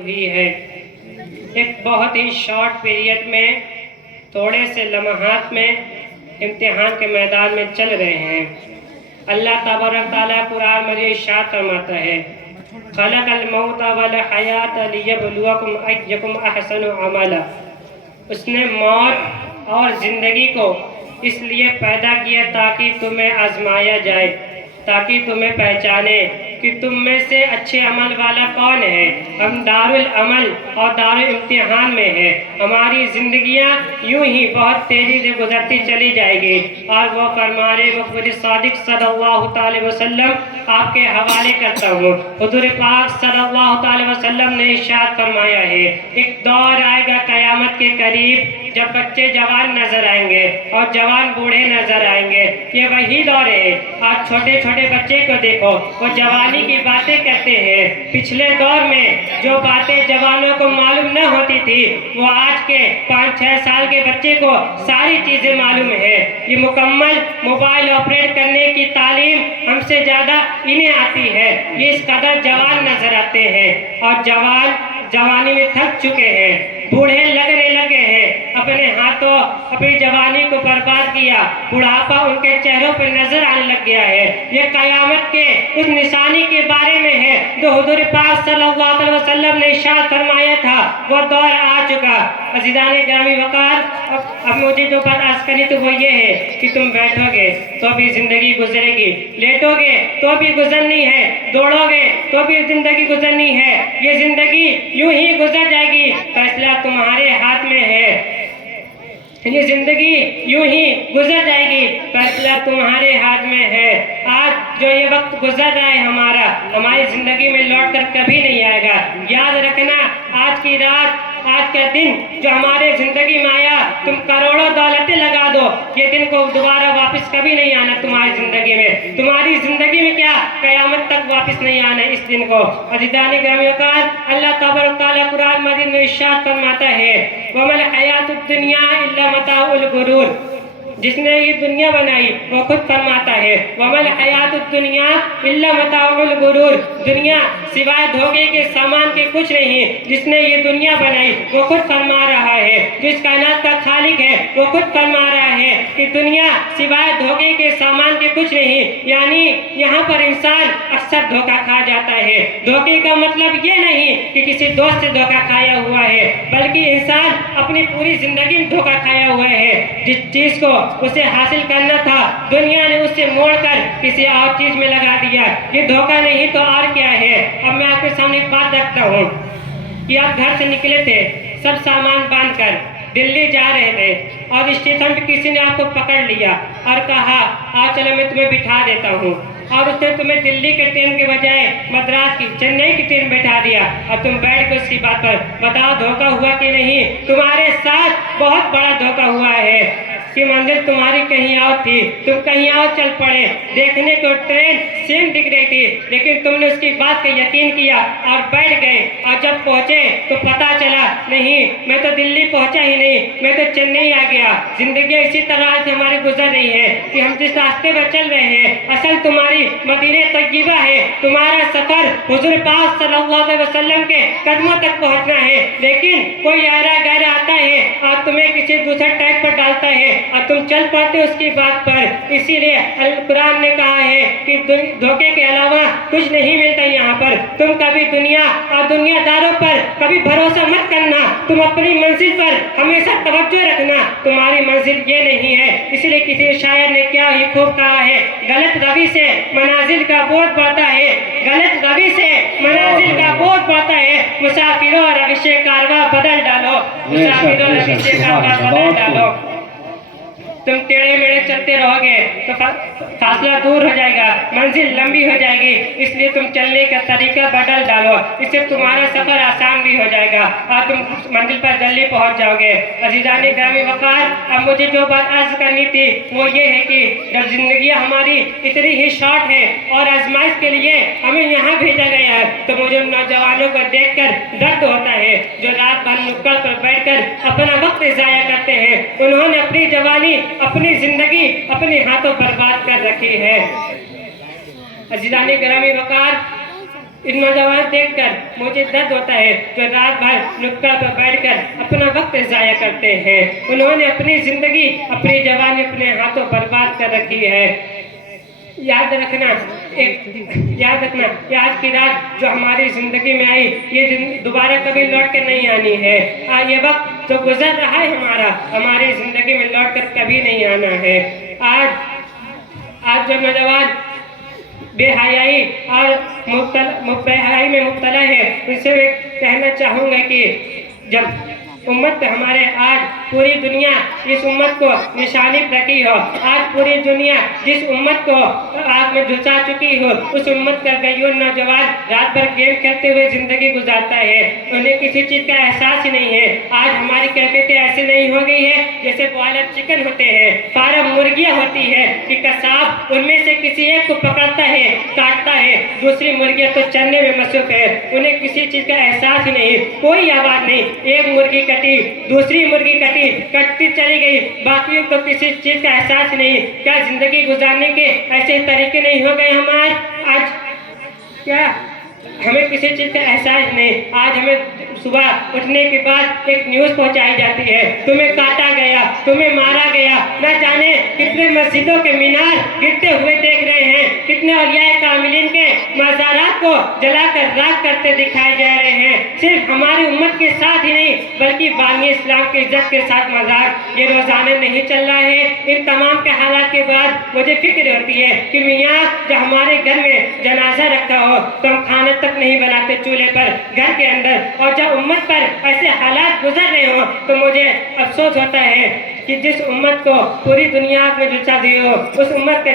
ہوئی ہے۔ ایک بہت ہی شارٹ پیریڈ میں، تھوڑے سے لمحات میں امتحان کے میدان میں چل رہے ہیں۔ اللہ تبارک تعالیٰ قرآن مجید ارشاد فرماتا ہے، خلق الموت والحیات لیبلوکم ایکم احسن عملا۔ اس نے موت اور زندگی کو اس لیے پیدا کیا تاکہ تمہیں آزمایا جائے، تاکہ تمہیں پہچانے کہ تم میں سے اچھے عمل والا کون ہے۔ ہم دار العمل اور دار امتحان میں ہیں۔ ہماری زندگیاں یوں ہی بہت تیزی سے گزرتی چلی جائے گی، اور وہ فرمانے محمد صادق صلی اللہ تعالی وسلم آپ کے حوالے کرتا ہوں۔ حضور پاک صلی اللہ تعالی وسلم نے ارشاد فرمایا ہے، ایک دور آئے گا قیامت کے قریب جب بچے جوان نظر آئیں گے اور جوان بوڑھے نظر آئیں گے۔ یہ وہی دور ہے۔ آج چھوٹے چھوٹے بچے کو دیکھو، وہ جوانی کی باتیں کرتے ہیں۔ پچھلے دور میں جو باتیں جوانوں کو معلوم نہ ہوتی تھی، وہ آج کے 5-6 سال کے بچے کو ساری چیزیں معلوم ہے۔ یہ مکمل موبائل آپریٹ کرنے کی تعلیم ہم سے زیادہ انہیں آتی ہے۔ یہ اس قدر جوان نظر آتے ہیں، اور جوانی میں تھک چکے ہیں، بوڑھے لگنے لگے ہیں۔ اپنے ہاتھوں اپنی جوانی کو برباد کیا، بڑھاپا ان کے چہروں پر نظر آنے لگ گیا ہے۔ یہ قیامت کے اس نشانی کے بارے میں ہے جو حضور پاک صلی اللہ علیہ وسلم نے ارشاد فرمایا تھا، وہ دور آ چکا۔ عزیزان گرامی وقار، اب مجھے جو بات عرض کرنی تو وہ یہ ہے کہ تم بیٹھو گے تو بھی زندگی گزرے گی، لیٹو گے تو بھی گزرنی ہے، دوڑو گے تو بھی زندگی گزرنی ہے۔ یہ زندگی یوں ہی گزر جائے گی، فیصلہ تمہارے ہاتھ میں ہے۔ یہ زندگی یوں ہی گزر جائے گی، فیصلہ تمہارے ہاتھ میں ہے۔ آج جو یہ وقت گزر رہا ہے ہماری زندگی میں لوٹ کر کبھی نہیں آئے گا۔ یاد رکھنا، آج کی رات، آج کا دن جو ہمارے زندگی میں آیا، تم کروڑوں دولتیں لگا دو، یہ دن کو دوبارہ واپس کبھی نہیں آنا تمہاری زندگی میں۔ تمہاری زندگی میں کیا، قیامت تک واپس نہیں آنا اس دن کو۔ عزیزان گرامی وقار، اللہ تبارک تعالیٰ قرآن مجید میں ارشاد فرماتا ہے، وَمَا الْحَيَاةُ الدُّنْيَا إِلَّا مَتَاعُ الْغُرُورِ۔ جس نے یہ دنیا بنائی وہ خود فرماتا ہے، وَمَا الْحَيَاةُ الدُّنْيَا إِلَّا مَتَاعُ الْغُرُورِ۔ دنیا سوائے دھوکے کے سامان کے کچھ نہیں۔ جس نے یہ دنیا بنائی وہ خود فرما رہا ہے، جس کائنات کا خالق ہے وہ خود فرما رہا ہے کہ دنیا سوائے دھوکے کے سامان کے کچھ نہیں۔ یعنی یہاں پر انسان اکثر دھوکہ کھا جاتا ہے۔ دھوکے کا مطلب یہ نہیں کہ کسی دوست سے دھوکہ کھایا ہوا ہے، بلکہ انسان اپنی پوری زندگی میں دھوکہ کھایا ہوا ہے۔ جس چیز کو اسے حاصل کرنا تھا، دنیا نے اسے موڑ کر کسی اور چیز میں لگا دیا۔ یہ دھوکہ نہیں تو اور کیا ہے؟ اب میں آپ کے سامنے ایک بات رکھتا ہوں کہ آپ گھر سے نکلے تھے سب سامان باندھ کر، دلی جا رہے تھے، اور اسٹیشن پہ کسی نے آپ کو پکڑ لیا اور کہا آج چلو میں تمہیں بٹھا دیتا ہوں، اور اس نے تمہیں دلی کے ٹرین کے بجائے مدراس کی، چنئی کی ٹرین بٹھا دیا، اور تم بیٹھ گئے اس کی بات پر۔ بتاؤ دھوکہ ہوا کہ نہیں؟ تمہارے ساتھ بہت بڑا دھوکہ ہوا ہے کہ منزل تمہاری کہیں اور تھی، تم کہیں اور چل پڑے۔ دیکھنے کو ٹرین سیم دکھ رہی تھی، لیکن تم نے اس کی بات کا یقین کیا اور بیٹھ گئے، اور جب پہنچے تو پتا چلا نہیں، میں تو دلی پہنچا ہی نہیں، میں تو چنئی آ گیا۔ زندگی اسی طرح سے ہماری گزر رہی ہے کہ ہم جس راستے پر چل رہے ہیں، اصل تمہاری مدینہ طیبہ ہے، تمہارا سفر حضور پاک صلی اللہ علیہ وسلم کے قدموں تک پہنچنا ہے، لیکن کوئی ایرا گہرا آتا ہے اور تمہیں کسی دوسرے ٹیگ پر ڈالتا ہے اور تم چل پڑتے اس کی بات پر۔ اسی لیے قرآن نے کہا ہے کہ دھوکے کے علاوہ کچھ نہیں ملتا یہاں پر۔ تم کبھی دنیا اور دنیا داروں پر کبھی بھروسہ مت کرنا، تم اپنی منزل پر ہمیشہ توجہ رکھنا، تمہاری منزل یہ نہیں ہے۔ اسی لیے کسی شاعر نے کیا ہی خوب کہا ہے، غلط روی سے منازل کا بوجھ بڑھتا ہے، غلط روی سے منازل کا بوجھ بڑھتا ہے۔ مسافروں اور روش کارواں بدل ڈالو، مسافروں اور روش کارواں بدل ڈالو۔ تم ٹیڑھے میڑھے چلتے رہو گے تو فاصلہ دور ہو جائے گا، منزل لمبی ہو جائے گی، اس لیے تم چلنے کا طریقہ بدل ڈالو، اس سے تمہارا سفر آسان بھی ہو جائے گا اور تم منزل پر جلدی پہنچ جاؤ گے۔ عزیزان گرامی وقار، اب مجھے جو بات عرض کرنی تھی وہ یہ ہے کہ جب زندگی ہماری اتنی ہی شارٹ ہے اور آزمائش کے لیے ہمیں یہاں بھیجا گیا ہے، تو مجھے ان نوجوانوں کو دیکھ کر درد ہوتا ہے جو رات بھر نکڑ پر بیٹھ کر اپنا وقت ضائع کرتے ہیں۔ انہوں نے اپنی جوانی، اپنی زندگی اپنے ہاتھوں برباد کر رکھی ہے۔ عزیزان گرامی وقار، ان نوجوان دیکھ کر مجھے درد ہوتا ہے جو رات بھر نکڑ پر بیٹھ کر اپنا وقت ضائع کرتے ہیں. انہوں نے اپنی زندگی اپنی جوانی اپنے ہاتھوں برباد کر رکھی ہے. یاد رکھنا کہ آج کی رات جو ہماری زندگی میں آئی یہ دوبارہ کبھی لوٹ کر نہیں آنی ہے. یہ وقت جو گزر رہا ہے ہماری زندگی میں لوٹ کر کبھی نہیں آنا ہے. آج جو نوجوان بے حیائی اور بے حیائی میں مبتلا ہے ان سے میں کہنا چاہوں گا کہ جب امت پہ ہمارے آج پوری دنیا اس امت کو نشانی رکھی ہو, آج پوری دنیا جس امت کو آگ میں جھلسا چکی ہو, اس امت کا غیور نوجوان رات بھر گیم کھیلتے ہوئے زندگی گزارتا ہے. انہیں کسی چیز کا احساس ہی نہیں ہے. آج ہماری کیفیتیں ایسی نہیں ہو گئی ہے جیسے بوائلر چکن ہوتے ہیں, فارم مرغیاں ہوتی ہے کہ کساب ان میں سے کسی ایک کو پکڑتا ہے, کاٹتا ہے, دوسری مرغیاں تو چرنے میں مصروف ہے. انہیں کسی چیز کا احساس ہی نہیں, کوئی آواز نہیں. ایک مرغی کٹی, دوسری مرغی کٹی, کٹتی چلی گئی, باقیوں کو کسی چیز کا احساس نہیں. کیا زندگی گزارنے کے ایسے طریقے نہیں ہو گئے ہم آج کیا ہمیں کسی چیز کا احساس نہیں. آج ہمیں صبح اٹھنے کے بعد ایک نیوز پہنچائی جاتی ہے, تمہیں کاٹا گیا, تمہیں مارا گیا. نہ جانے کتنے مسجدوں کے مینار گرتے ہوئے دیکھ رہے ہیں, کتنے اولیاء کاملین کے مزارات کو جلا کر راکھ کرتے دکھائے جا رہے ہیں. صرف ہماری امت کے ساتھ ہی نہیں بلکہ بانی اسلام کی عزت کے ساتھ مزار یہ روزانہ نہیں چل رہا ہے. ان تمام کے حالات کے بعد مجھے فکر ہوتی ہے کہ میاں جب ہمارے گھر میں جنازہ رکھا ہو تو ہم کھانا تک نہیں بناتے چولہے پر گھر کے اندر, اور جب امت پر ایسے حالات گزر رہے ہوں تو مجھے افسوس ہوتا ہے کہ جس امت کو پوری دنیا میں جھلسا دی ہو اس امت کے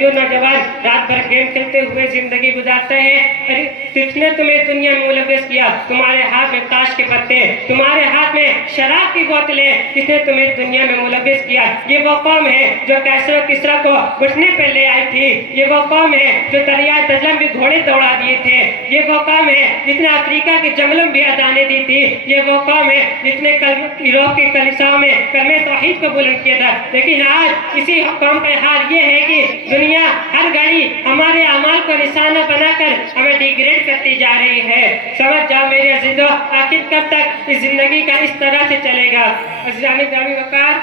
جو نوجوان رات بھر گیم کھیلتے ہوئے زندگی گزارتا ہے. کس نے تمہیں دنیا میں ملوث کیا؟ تمہارے ہاتھ میں تاش کے پتے, تمہارے ہاتھ میں شراب کی بوتلیں, کس نے تمہیں دنیا میں ملوث کیا؟ یہ وہ قوم ہے جو کیسر و کسرا کو گھٹنے پہ لے آئی تھی. یہ وہ قوم ہے جو دریا دجلہ بھی گھوڑے دوڑا دیے تھے. یہ وہ قوم ہے جس نے افریقہ کے جنگلوں بھی اذانیں دی تھی. یہ وہ قوم ہے جس نے یورپ کی کلیساؤں میں کلمہ توحید کو بلند کیا تھا. لیکن آج اسی قوم کا حال یہ ہے کہ دنیا ہر گھڑی ہمارے اعمال کو نشانہ بنا کر ہمیں ڈیگریڈ کرتی جا رہی ہے. سمجھ جاؤ میرے عزیزو, آخر کب تک اس زندگی کا اس طرح سے چلے گا؟ عزیزان گرامی وقار,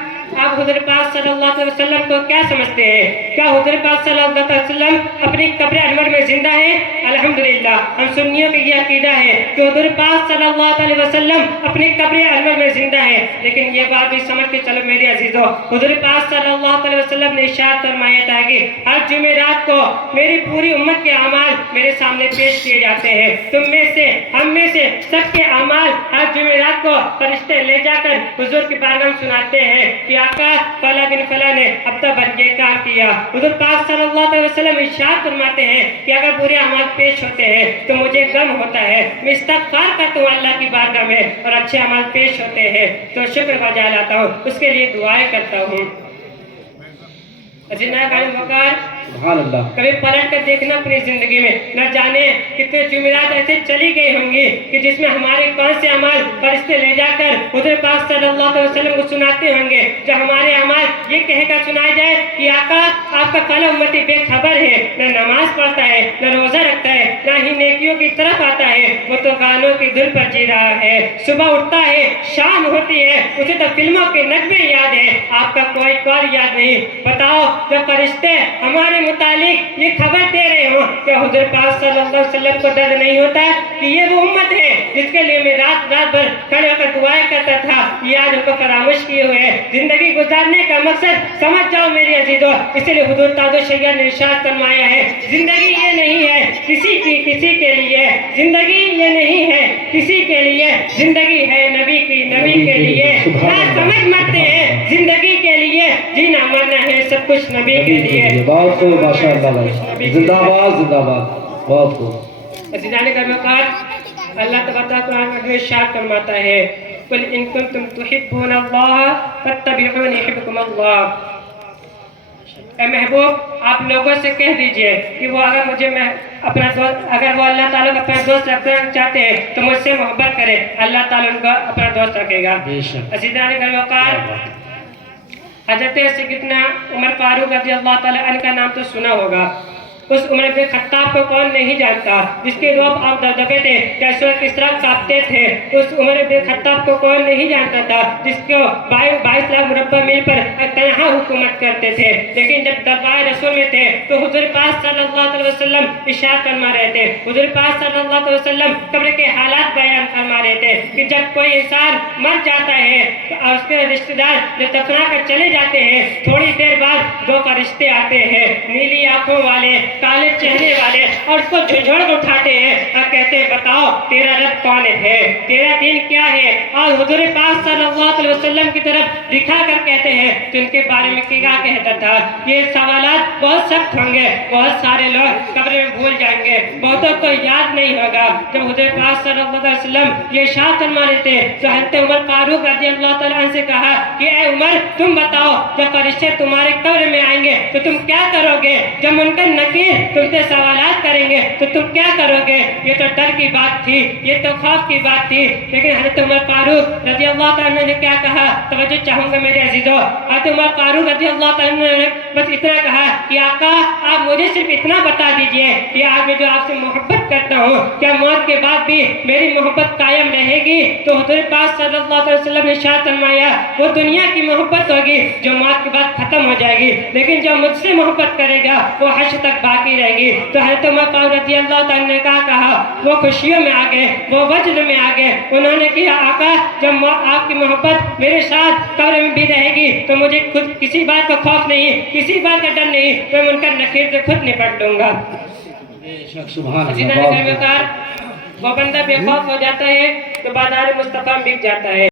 آپ حضور پاک صلی اللہ علیہ وسلم کو کیا سمجھتے ہیں؟ کیا حضور پاک صلی اللہ علیہ وسلم اپنی قبر انور میں زندہ ہے؟ الحمدللہ ہم سنیوں کا یہ عقیدہ ہے کہ حضور پاک صلی اللہ علیہ وسلم اپنی قبر انور میں زندہ ہے. لیکن یہ بات بھی سمجھ کے چلو میرے عزیزو, حضور پاک صلی اللہ علیہ وسلم نے ارشاد فرمایا تھا کہ ہر جمعرات کو میری پوری امت کے اعمال میرے سامنے پیش کیے جاتے ہیں. تم میں سے, ہم میں سے سب کے اعمال ہر جمعرات کو فرشتے لے جا کر حضور کی بارگاہ میں سناتے ہیں کہ آقا فلاں بن فلاں نے ہفتہ بھر یہ کام کیا. حضور پاک صلی اللہ علیہ وسلم ارشاد فرماتے ہیں کہ اگر برے اعمال پیش ہوتے ہیں تو مجھے غم ہوتا ہے, میں استغفار کرتا ہوں اللہ کی بارگاہ میں, اور اچھے اعمال پیش ہوتے ہیں تو شکر بجا لاتا ہوں, اس کے لیے دعائیں کرتا ہوں. کبھی پلٹ کر دیکھنا اپنی زندگی میں, نہ جانے کتنے جمعرات ایسے چلی گئی ہوں گی کہ جس میں ہمارے کون سے اعمال فرشتے لے جا کر حضور پاک صلی اللہ علیہ وسلم کو سناتے ہوں گے. جب ہمارے اعمال یہ کہہ کر سنائے جائے کہ آقا آپ کا فلاں امتی بے خبر ہے, نہ نماز پڑھتا ہے, نہ روزہ رکھتا ہے, نہ ہی نیکیوں کی طرف آتا ہے, وہ تو گانوں کی دھن پر جی رہا ہے. صبح اٹھتا ہے, شام ہوتی ہے, اسے تو فلموں کے نغمے یاد ہے, آپ کا کوئی کال یاد نہیں. بتاؤ جب فرشتے ہمارے متعلق یہ خبر دے رہے ہوں کہ حضور پاک صلی اللہ علیہ وسلم کو درد نہیں ہوتا کہ یہ وہ امت ہے جس کے لیے میں رات بھر کھڑے ہو کر دعائیں کرتا تھا, یہ آج ان کو فراموش کیے ہوئے ہیں. زندگی گزارنے کا مقصد سمجھ جاؤ میرے عزیزو, اس لیے حضور تاج الشریعہ نے ارشاد فرمایا ہے زندگی یہ نہیں ہے کسی کے لیے, زندگی یہ نہیں ہے کسی کے لیے, زندگی ہے نبی کی, نبی کے لیے. نہ سمجھ مرتے ہیں زندگی کے لیے, جینا مرنا ہے سب کچھ نبی کے لیے. بہت خوب, ماشاءاللہ بھائی, زندہ باد, زندہ باد, بہت خوب. عزیزان گرامی, اللہ تبارک و تعالیٰ میں ارشاد فرماتا ہے قل ان کنتم تحبون اللہ فاتبعونی یحببکم اللہ. اے محبوب آپ لوگوں سے کہہ دیجئے کہ وہ اگر مجھے اپنا دوست, اگر وہ اللہ تعالیٰ کو اپنا دوست رکھنا چاہتے ہیں تو مجھ سے محبت کرے, اللہ تعالیٰ ان کو اپنا دوست رکھے گا. عزیزان گرامی, حضرت سیدنا عمر فاروق رضی اللہ تعالیٰ عنہ کا نام تو سنا ہوگا. اس عمر بن خطاب کو کون نہیں جانتا جس کے روب اور دبدبے تھے، کیسے کس طرح کانپتے تھے؟ اس عمر بن خطاب کو کون نہیں جانتا تھا جس کو 22 لاکھ مربع میل پر تنہا حکومت کرتے تھے؟ لیکن جب دربار رسول میں تھے تو حضور پاک صلی اللہ علیہ وسلم ارشاد فرما رہے تھے، حضور پاک صلی اللہ علیہ وسلم قبر کے حالات بیان فرما رہے تھے کہ جب کوئی انسان مر جاتا ہے اور اس کے رشتہ دار جب دفنا کر چلے جاتے ہیں، تھوڑی دیر بعد 2 فرشتے آتے ہیں، نیلی آنکھوں والے، کالے چہرے والے، اور اس کو جھنجھوڑ کر اٹھاتے ہیں اور کہتے ہیں بتاؤ تیرا رب کون ہے، تیرا دین کیا ہے؟ اور حضور پاک صلی اللہ علیہ وسلم کی طرف دکھا کر کہتے ہیں تو ان کے بارے میں کیا کہتا تھا؟ یہ سوالات بہت سخت ہوں گے، بہت سارے لوگ قبر میں بھول جائیں گے، بہتوں کو یاد نہیں ہوگا۔ جب حضور پاک صلی اللہ علیہ وسلم یہ ارشاد فرما رہے تھے تو حضرت عمر فاروق رضی اللہ تعالیٰ عنہ سے کہا کہ اے عمر تم بتاؤ جب فرشتے تمہارے قبر میں آئیں گے تو تم کیا کرو گے؟ جب منکر نکیر تم سے سوالات کریں گے تو تم کیا کرو گے؟ یہ تو ڈر کی بات تھی، یہ تو خوف کی بات تھی، لیکن حضرت عمر فاروق رضی اللہ تعالیٰ عنہ نے کیا کہا؟ توجہ چاہوں گا میرے عزیزوں، حضرت عمر فاروق رضی اللہ تعالیٰ عنہ نے بس اتنا کہا کہ آقا آپ مجھے صرف اتنا بتا دیجئے کہ آج میں جو آپ سے محبت کرتا ہوں کیا موت کے بعد بھی میری محبت قائم رہے گی؟ تو حضور پاک صلی اللہ علیہ وسلم نے ارشاد فرمایا وہ دنیا کی محبت ہوگی جو موت کے بعد ختم ہو جائے گی، لیکن جو مجھ سے محبت کرے گا وہ حشر تک باقی رہے گی۔ تو حضرت عمر فاروق رضی اللہ تعالیٰ نے کہا وہ خوشیوں میں آ گئے، وہ وجد میں آ گئے، انہوں نے کہا آقا جب آپ کی محبت میرے ساتھ قبر میں بھی رہے گی تو مجھے خود کسی بات کا خوف نہیں، کسی بات کا ڈر نہیں، میں منکر نکیر سے خود نپٹ لوں گا۔ وہ بندہ بے خوف ہو جاتا ہے تو بازار مصطفیٰ بک جاتا ہے۔